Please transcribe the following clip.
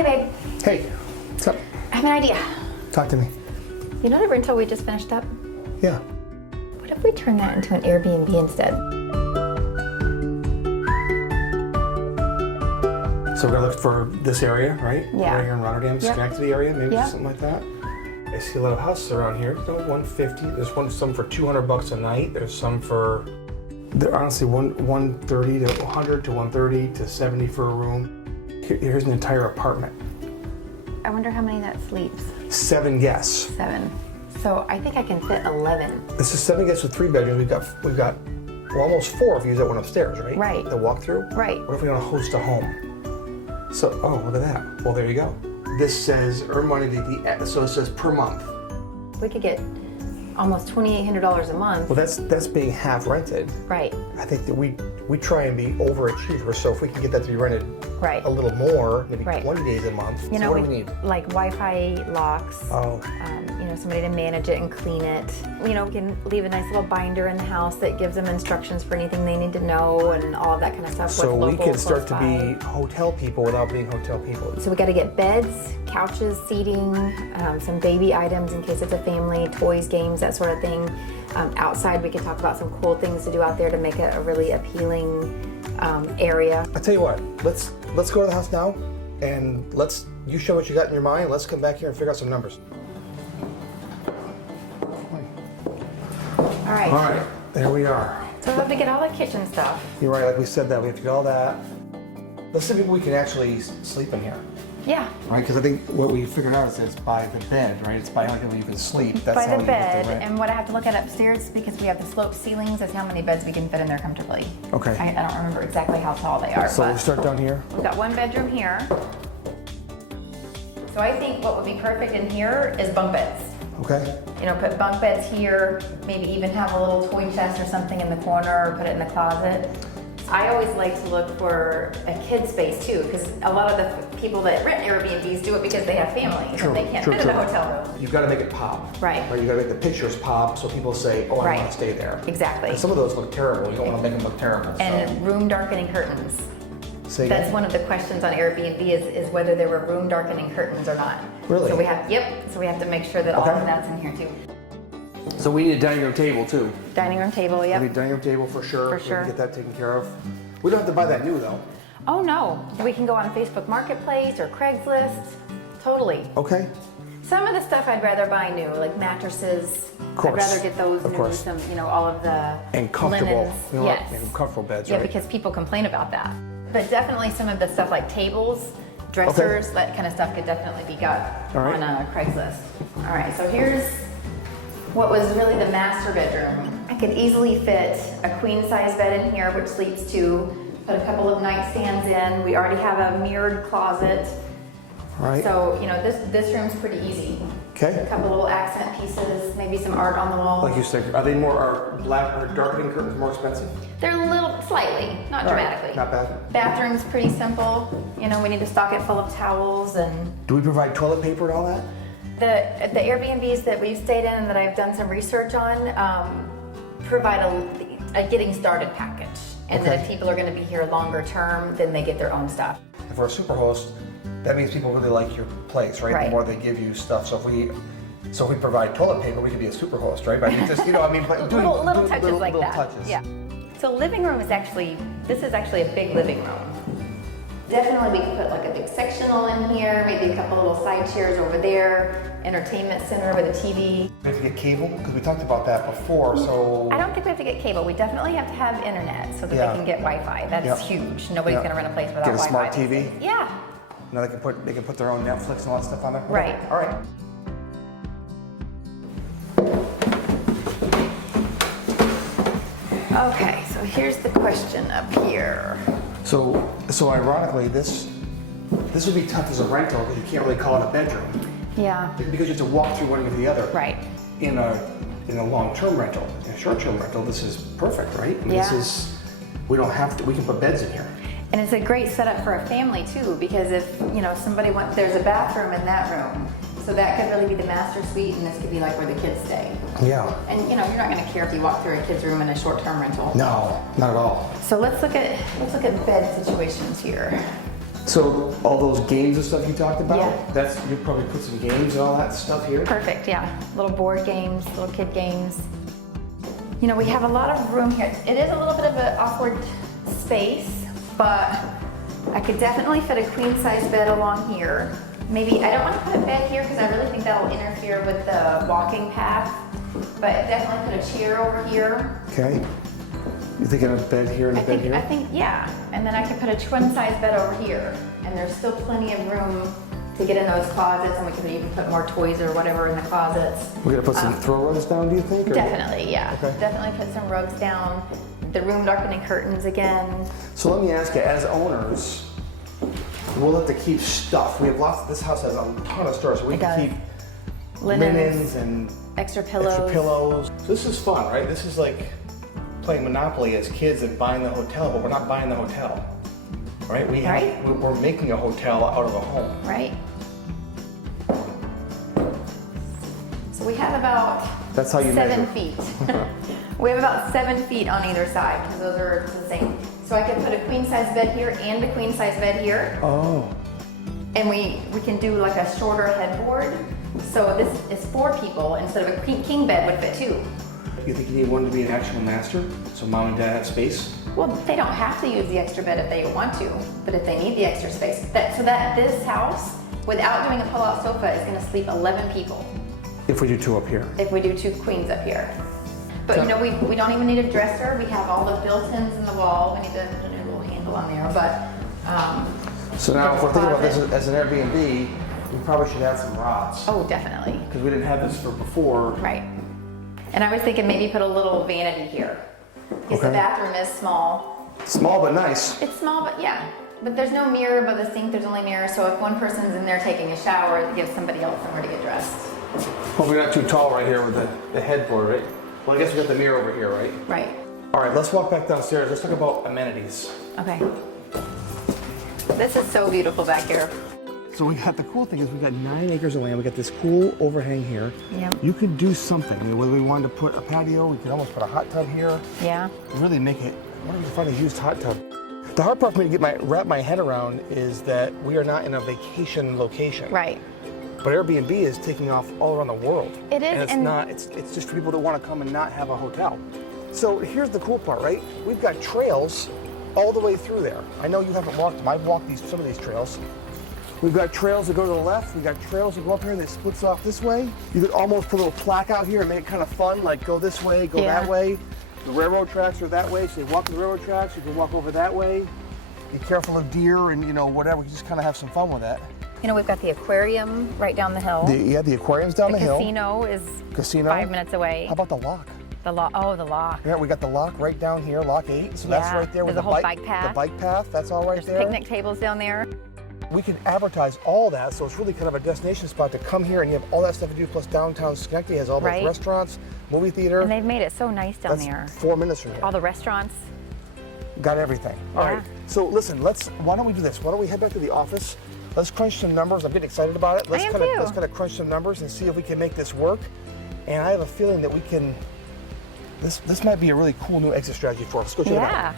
Hey, babe. Hey, what's up? I have an idea. Talk to me. You know the rental we just finished up? Yeah. What if we turn that into an Airbnb instead? So we're gonna look for this area, right? Yeah. Right here in Rotterdam, Yep. Schenectady area, maybe Yep. something like that. I see a lot of houses around here. There's 150. There's some for $200 a night. There's some for, they're honestly 130 to 100 to 130 to 70 for a room. Here's an entire apartment. I wonder how many that sleeps. 7 guests. 7. So I think I can fit 11. This is 7 guests with 3 bedrooms. We've got well, almost 4 if you use that one upstairs, right? Right. The walkthrough. Right. What if we want to host a home? So, oh, look at that. Well, there you go. This says earn money so it says per month. We could get almost $2,800 a month. Well, that's being half rented. Right. I think that we try and be overachievers. So if we can get that to be rented Right. a little more, maybe Right. 20 days a month. You so know, what do we need? like Wi-Fi locks. Oh. You know, somebody to manage it and clean it. You know, we can leave a nice little binder in the house that gives them instructions for anything they need to know and all of that kind of stuff. So with we local can start to close be hotel people without being hotel people. So we got to get beds, couches, seating, some baby items in case it's a family, toys, games, that sort of thing. Outside, we can talk about some cool things to do out there to make it a really appealing area. I tell you what, let's go to the house now, and you show what you got in your mind. Let's come back here and figure out some numbers. All right. All right, there we are. So we'll have to get all the kitchen stuff. You're right, like we said that we have to get all that. Let's see if we can actually sleep in here. Yeah. Right, because I think what we figured out is it's by the bed, right? It's by how you can sleep. That's By how the you get bed, the rent. and what I have to look at upstairs, because we have the sloped ceilings, is how many beds we can fit in there comfortably. Okay. I don't remember exactly how tall they are, So but we'll start down here. we've got 1 bedroom here. So I think what would be perfect in here is bunk beds. Okay. You know, put bunk beds here, maybe even have a little toy chest or something in the corner, or put it in the closet. I always like to look for a kid space too, because a lot of the people that rent Airbnbs do it because they have families and they can't fit in a hotel room. You've got to make it pop. Right. You've got to make the pictures pop so people say, oh, I Right. want to stay there. Exactly. And some of those look terrible. You don't want to make them look terrible. And room darkening curtains. Say That's again? one of the questions on Airbnb is whether there were room darkening curtains or not. Really? So we have, so we have to make sure that all Okay. of that's in here too. So we need a dining room table too. Dining room table, We need a yep. dining room table for sure. For We can sure. get that taken care of. We don't have to buy that new though. Oh no, we can go on Facebook Marketplace or Craigslist. Totally. Okay. Some of the stuff I'd rather buy new, like mattresses. Of course. I'd rather get those Of new, course. some, all of the And comfortable. linens. You know what? Yes. And comfortable beds, Yeah, right? because people complain about that. But definitely some of the stuff like tables, dressers, that kind of stuff could definitely be got All right. on Craigslist. All right, so here's what was really the master bedroom. I could easily fit a queen size bed in here, which sleeps 2, put a couple of nightstands in. We already have a mirrored closet. Right. So, this room's pretty easy. Okay. A couple little accent pieces, maybe some art on the wall. Like you said, are black or darkening curtains more expensive? They're a little, slightly, not All right, dramatically. not bad. Bathroom's pretty simple. We need to stock it full of towels and Do we provide toilet paper and all that? the Airbnbs that we've stayed in and that I've done some research on provide a getting started package. And then Okay. if people are going to be here longer term, then they get their own stuff. And for a super host, that means people really like your place, right? Right. The more they give you stuff. So if we provide toilet paper, we could be a super host, right? But just, doing Little touches like little that. touches. Yeah. So living room is actually a big living room. Definitely we could put like a big sectional in here, maybe a couple little side chairs over there, entertainment center with a TV. We have to get cable because we talked about that before. So I don't think we have to get cable. We definitely have to have internet so that Yeah. they can get Wi-Fi. That's Yeah. huge. Nobody's Yeah. going to rent a place without Get a Wi-Fi. smart TV? Yeah. now they can put their own Netflix and all that stuff on there. Right. All right. Okay, so here's the question up here. So ironically, this would be tough as a rental because you can't really call it a bedroom Yeah. because you have to walk through one to the other. Right. In a long-term rental, in a short-term rental, this is perfect, right? I mean, Yeah. we don't have to. We can put beds in here. And it's a great setup for a family too, because if somebody wants, there's a bathroom in that room, so that could really be the master suite, and this could be like where the kids stay. Yeah. And you're not going to care if you walk through a kid's room in a short-term rental. No, not at all. So let's look at bed situations here. So all those games and stuff you talked about, Yeah. you probably put some games and all that stuff here? Perfect, yeah. Little board games, little kid games. You know, we have a lot of room here. It is a little bit of an awkward space, but I could definitely fit a queen size bed along here. Maybe, I don't want to put a bed here because I really think that'll interfere with the walking path, but definitely put a chair over here. Okay. You thinking of a bed here and a bed here? I think, yeah. And then I could put a twin size bed over here, and there's still plenty of room to get in those closets, and we could even put more toys or whatever in the closets. We're gonna put some throw rugs down, do you think? Or? Definitely, yeah. Okay. Definitely put some rugs down. The room darkening curtains again. So let me ask you, as owners, we'll have to keep stuff. We have lots, this house has a ton of storage, so we can keep linens and extra pillows. So this is fun, right? This is like playing Monopoly as kids and buying the hotel, but we're not buying the hotel, right? We're making a hotel out of a home. Right. So we have about That's how you 7 measure. feet. We have about 7 feet on either side because those are the same. So I could put a queen size bed here and a queen size bed here. Oh. And we can do like a shorter headboard. So this is 4 people instead of a king bed would fit 2. You think you need one to be an actual master, so mom and dad have space? Well, they don't have to use the extra bed if they want to, but if they need the extra space. This house, without doing a pull-out sofa, is gonna sleep 11 people. If we do 2 up here. If we do 2 queens up here. But you know, we don't even need a dresser. We have all the built-ins in the wall. We need to put a new little handle on there, but. So now if we're thinking about this as an Airbnb, we probably should add some rods. Oh, definitely. Because we didn't have this for before. Right. And I was thinking maybe put a little vanity here. Because the bathroom is small. Small but nice. It's small, but yeah. But there's no mirror above the sink. There's only mirror. So if one person's in there taking a shower, it gives somebody else somewhere to get dressed. Hopefully not too tall right here with the headboard, right? Well, I guess we got the mirror over here, right? Right. All right, let's walk back downstairs. Let's talk about amenities. Okay. This is so beautiful back here. So we got, the cool thing is we got 9 acres of land. We got this cool overhang here. Yep. You could do something. I mean, whether we wanted to put a patio, we could almost put a hot tub here. Yeah. Really make it, what if we find a used hot tub? The hard part for me to wrap my head around is that we are not in a vacation location. Right. But Airbnb is taking off all around the world. It is, And it's just for people that want to come and not have a hotel. So here's the cool part, right? We've got trails all the way through there. I know you haven't walked them. I've walked some of these trails. We've got trails that go to the left. We've got trails that go up here and that splits off this way. You could almost put a little plaque out here and make it kind of fun, like go this way, go that way. The railroad tracks are that way, so you walk the railroad tracks, you can walk over that way. Be careful of deer and, you know, whatever. You just kind of have some fun with that. You know, we've got the aquarium right down the hill. The aquarium's down the hill. The casino is 5 minutes away. How about the lock? The lock. Oh, the lock. Yeah, we got the lock right down here, lock 8. So that's right there with the whole bike path. The bike path, that's all right There's there. picnic tables down there. We can advertise all that, so it's really kind of a destination spot to come here and you have all that stuff to do, plus downtown Schenectady has all those restaurants, movie theater. And they've made it so nice down there. 4 minutes from here. All the restaurants. Got everything. All right, so listen, why don't we do this? Why don't we head back to the office? Let's crunch some numbers. I'm getting excited about it. Let's kind of crunch some numbers and see if we can make this work. And I have a feeling that we can, this might be a really cool new exit strategy for us. Let's go check it out.